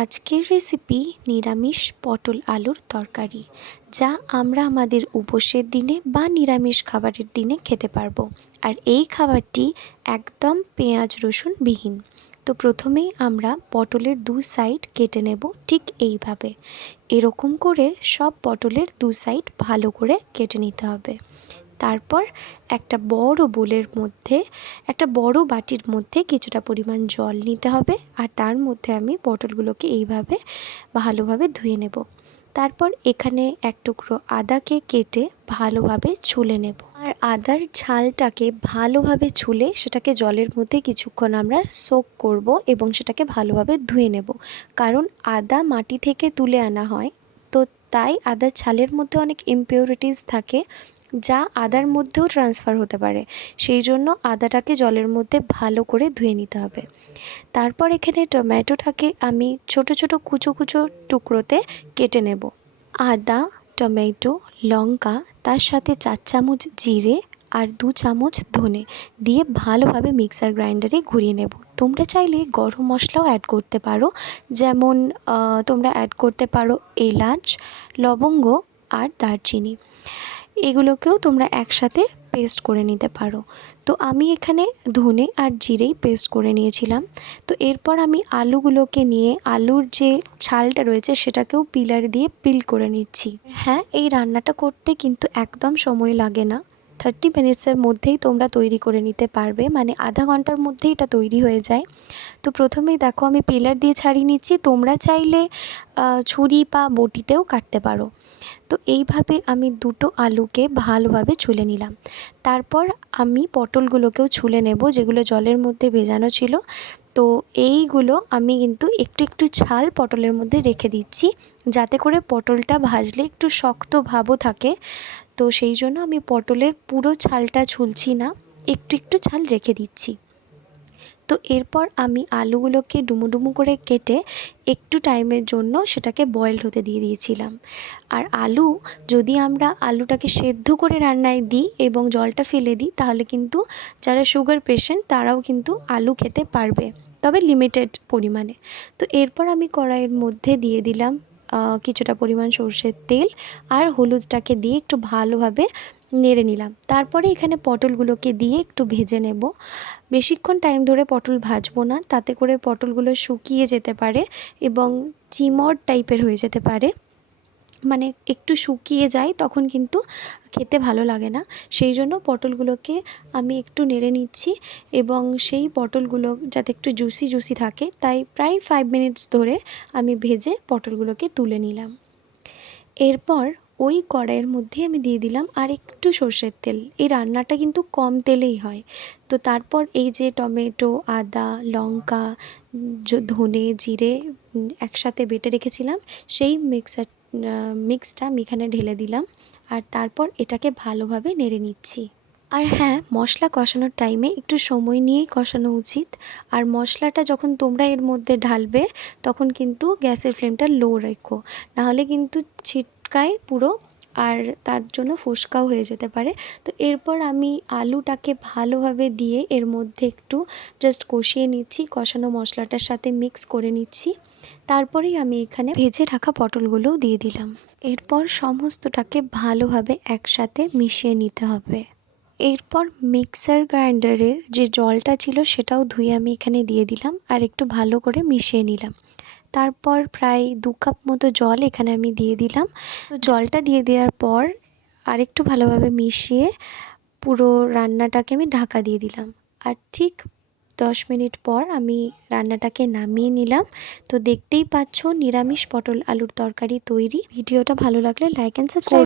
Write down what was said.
আজকের রেসিপি নিরামিষ পটল আলুর তরকারি, যা আমরা আমাদের উপোসের দিনে বা নিরামিষ খাবারের দিনে খেতে পারবো। আর এই খাবারটি একদম পেঁয়াজ রসুন বিহীন। তো প্রথমেই আমরা পটলের দু সাইড কেটে নেব ঠিক এইভাবে। এরকম করে সব পটলের দু সাইড ভালো করে কেটে নিতে হবে। তারপর একটা বড় বোলের মধ্যে, একটা বড় বাটির মধ্যে কিছুটা পরিমাণ জল নিতে হবে। আর তার মধ্যে আমি পটলগুলোকে এইভাবে ভালোভাবে ধুয়ে নেব। তারপর এখানে এক টুকরো আদাকে কেটে ভালোভাবে ছুলে নেব। আর আদার ঝালটাকে ভালোভাবে ছুলে সেটাকে জলের মধ্যে কিছুক্ষণ আমরা সোক করব এবং সেটাকে ভালোভাবে ধুয়ে নেব। কারণ আদা মাটি থেকে তুলে আনা হয়, তো তাই আদার ছালের মধ্যে অনেক ইমপিউরিটিস থাকে, যা আদার মধ্যেও ট্রান্সফার হতে পারে। সেই জন্য আদাটাকে জলের মধ্যে ভালো করে ধুয়ে নিতে হবে। তারপর এখানে টমেটোটাকে আমি ছোট ছোট কুচো কুচো টুকরোতে কেটে নেব। আদা, টমেটো, লঙ্কা, তার সাথে 4 চামচ জিরে আর 2 চামচ ধনে দিয়ে ভালোভাবে মিক্সার গ্রাইন্ডারে ঘুরিয়ে নেব। তোমরা চাইলে গরম মশলাও অ্যাড করতে পারো, যেমন তোমরা অ্যাড করতে পারো এলাচ, লবঙ্গ আর দারচিনি। এগুলোকেও তোমরা একসাথে পেস্ট করে নিতে পারো। তো আমি এখানে ধনে আর জিরেই পেস্ট করে নিয়েছিলাম। তো এরপর আমি আলুগুলোকে নিয়ে আলুর যে ছালটা রয়েছে সেটাকেও পিলার দিয়ে পিল করে নিচ্ছি। হ্যাঁ, এই রান্নাটা করতে কিন্তু একদম সময় লাগে না। 30 মিনিটসের মধ্যেই তোমরা তৈরি করে নিতে পারবে, মানে আধা ঘন্টার মধ্যেই এটা তৈরি হয়ে যায়। তো প্রথমেই দেখো আমি পিলার দিয়ে ছাড়িয়ে নিচ্ছি, তোমরা চাইলে ছুরি বা বটিতেও কাটতে পারো। তো এইভাবে আমি দুটো আলুকে ভালোভাবে ছুলে নিলাম। তারপর আমি পটলগুলোকেও ছুলে নেব, যেগুলো জলের মধ্যে ভেজানো ছিল। তো এইগুলো আমি কিন্তু একটু একটু ছাল পটলের মধ্যে রেখে দিচ্ছি, যাতে করে পটলটা ভাজলে একটু শক্ত ভাবও থাকে। তো সেই জন্য আমি পটলের পুরো ছালটা ছুলছি না, একটু একটু ছাল রেখে দিচ্ছি। তো এরপর আমি আলুগুলোকে ডুমো ডুমো করে কেটে একটু টাইমের জন্য সেটাকে বয়েলড হতে দিয়ে দিয়েছিলাম। আর আলু, যদি আমরা আলুটাকে সেদ্ধ করে রান্নায় দিই এবং জলটা ফেলে দিই, তাহলে কিন্তু যারা সুগার পেশেন্ট তারাও কিন্তু আলু খেতে পারবে, তবে লিমিটেড পরিমাণে। তো এরপর আমি কড়াইয়ের মধ্যে দিয়ে দিলাম কিছুটা পরিমাণ সর্ষের তেল আর হলুদটাকে দিয়ে একটু ভালোভাবে নেড়ে নিলাম। তারপরে এখানে পটলগুলোকে দিয়ে একটু ভেজে নেব। বেশিক্ষণ টাইম ধরে পটল ভাজবো না, তাতে করে পটলগুলো শুকিয়ে যেতে পারে এবং চিমড় টাইপের হয়ে যেতে পারে, মানে একটু শুকিয়ে যায় তখন কিন্তু খেতে ভালো লাগে না। সেই জন্য পটলগুলোকে আমি একটু নেড়ে নিচ্ছি এবং সেই পটলগুলো যাতে একটু জুসি জুসি থাকে, তাই প্রায় 5 মিনিটস ধরে আমি ভেজে পটলগুলোকে তুলে নিলাম। এরপর ওই কড়াইয়ের মধ্যে আমি দিয়ে দিলাম আর একটু সর্ষের তেল। এই রান্নাটা কিন্তু কম তেলেই হয়। তো তারপর এই যে টমেটো, আদা, লঙ্কা, ধনে, জিরে একসাথে বেটে রেখেছিলাম, সেই মিক্সটা আমি এখানে ঢেলে দিলাম। আর তারপর এটাকে ভালোভাবে নেড়ে নিচ্ছি। আর হ্যাঁ, মশলা কষানোর টাইমে একটু সময় নিয়েই কষানো উচিত। আর মশলাটা যখন তোমরা এর মধ্যে ঢালবে, তখন কিন্তু গ্যাসের ফ্লেমটা লো রেখো, নাহলে কিন্তু ছিটকায় পুরো, আর তার জন্য ফোসকাও হয়ে যেতে পারে। তো এরপর আমি আলুটাকে ভালোভাবে দিয়ে এর মধ্যে একটু জাস্ট কষিয়ে নিচ্ছি, কষানো মশলাটার সাথে মিক্স করে নিচ্ছি। তারপরেই আমি এখানে ভেজে রাখা পটলগুলোও দিয়ে দিলাম। এরপর সমস্তটাকে ভালোভাবে একসাথে মিশিয়ে নিতে হবে। এরপর মিক্সার গ্রাইন্ডারের যে জলটা ছিল সেটাও ধুয়ে আমি এখানে দিয়ে দিলাম আর একটু ভালো করে মিশিয়ে নিলাম। তারপর প্রায় 2 কাপ মতো জল এখানে আমি দিয়ে দিলাম। তো জলটা দিয়ে দেওয়ার পর আরেকটু ভালোভাবে মিশিয়ে পুরো রান্নাটাকে আমি ঢাকা দিয়ে দিলাম। আর ঠিক 10 মিনিট পর আমি রান্নাটাকে নামিয়ে নিলাম। তো দেখতেই পাচ্ছ নিরামিষ পটল আলুর তরকারি তৈরি। ভিডিওটা ভালো লাগলে লাইক অ্যান্ড সাবস্ক্রাইব